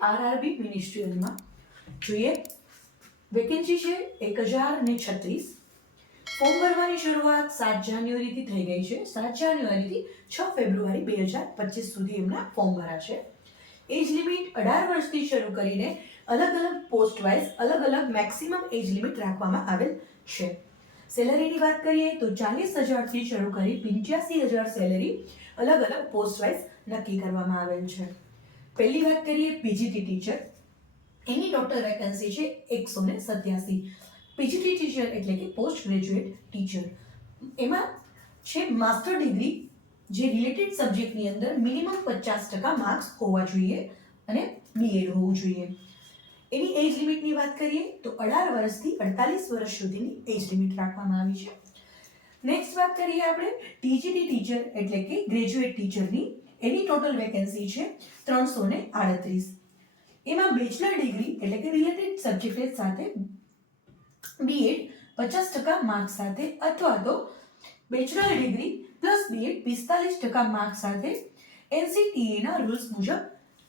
RRB મિનિસ્ટ્રીયલમાં. જોઈએ vacancy છે 1036. Form ભરવાની શરૂઆત 7 જાન્યુઆરીથી થઈ ગઈ છે. 7 જાન્યુઆરીથી 6 ફેબ્રુઆરી 2025 સુધી એમના ફોર્મ ભરાશે. એજ લિમિટ 18 વર્ષથી શરૂ કરીને અલગ અલગ પોસ્ટ વાઇઝ અલગ અલગ મેક્સિમમ એજ લિમિટ રાખવામાં આવેલ છે. સેલરીની વાત કરીએ તો 40,000 થી શરૂ કરી 85,000 સેલરી અલગ અલગ પોસ્ટ વાઇઝ નક્કી કરવામાં આવેલ છે. પહેલી વાત કરીએ પીજીટી ટીચર. એની ટોટલ વેકેન્સી છે 187. પીજીટી ટીચર એટલે કે પોસ્ટ ગ્રેજ્યુએટ ટીચર. એમાં છે માસ્ટર ડિગ્રી જે રિલેટેડ સબ્જેક્ટની અંદર મિનિમમ 50% માર્ક્સ હોવા જોઈએ અને બીએડ હોવું જોઈએ. એની એજ લિમિટની વાત કરીએ તો 18 વર્ષથી 48 વર્ષ સુધીની એજ લિમિટ રાખવામાં આવી છે. નેક્સ્ટ વાત કરીએ આપણે ટીજીટી ટીચર એટલે કે ગ્રેજ્યુએટ ટીચરની. એની ટોટલ વેકેન્સી છે 338. એમાં બેચલર ડિગ્રી એટલે કે રિલેટેડ સબ્જેક્ટ સાથે બીએડ 50% માર્ક્સ સાથે અથવા તો bachelor degree plus B Ed 45% marks સાથે NCTA ના રૂલ્સ મુજબ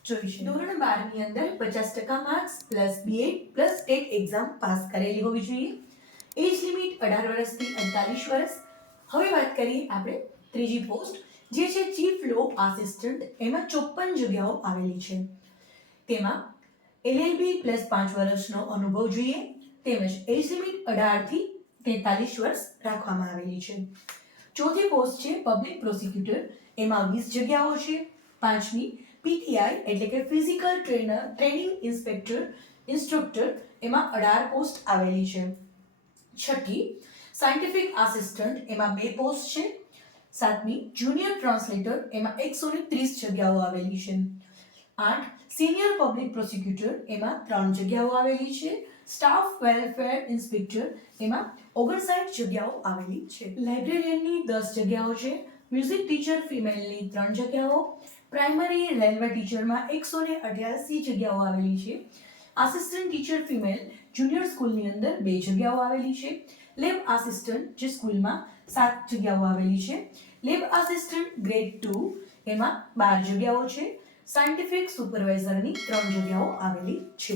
જોઈશે. ધોરણ 12 ની અંદર 50% marks plus B Ed plus TET exam pass કરેલી હોવી જોઈએ. એજ લિમિટ 18 વર્ષથી 48 વર્ષ. હવે વાત કરીએ આપણે ત્રીજી પોસ્ટ જે છે ચીફ લો આસિસ્ટન્ટ. એમાં 54 જગ્યાઓ આવેલી છે. તેમાં LLB પ્લસ 5 વર્ષનો અનુભવ જોઈએ તેમજ એજ લિમિટ 18 થી 43 વર્ષ રાખવામાં આવેલી છે. ચોથી પોસ્ટ છે પબ્લિક પ્રોસિક્યુટર. એમાં 20 જગ્યાઓ છે. પાંચમી PTI એટલે કે ફિઝિકલ ટ્રેનિંગ ઇન્સ્ટ્રક્ટર. એમાં 18 પોસ્ટ આવેલી છે. છઠ્ઠી સાયન્ટિફિક આસિસ્ટન્ટ. એમાં 2 પોસ્ટ છે. સાતમી જુનિયર ટ્રાન્સલેટર. એમાં 130 જગ્યાઓ આવેલી છે. 8 સિનિયર પબ્લિક પ્રોસિક્યુટર. એમાં 3 જગ્યાઓ આવેલી છે. Staff welfare inspector. એમાં 59 જગ્યાઓ આવેલી છે. લાઇબ્રેરિયનની 10 જગ્યાઓ છે. મ્યુઝિક ટીચર ફિમેલની 3 જગ્યાઓ. પ્રાઇમરી રેલવે ટીચરમાં 188 જગ્યાઓ આવેલી છે. આસિસ્ટન્ટ ટીચર ફિમેલ જુનિયર સ્કૂલની અંદર 2 જગ્યાઓ આવેલી છે. લેબ આસિસ્ટન્ટ જે સ્કૂલમાં 7 જગ્યાઓ આવેલી છે. લેબ આસિસ્ટન્ટ ગ્રેડ 2 એમાં 12 જગ્યાઓ છે. સાયન્ટિફિક સુપરવાઇઝરની 3 જગ્યાઓ આવેલી છે.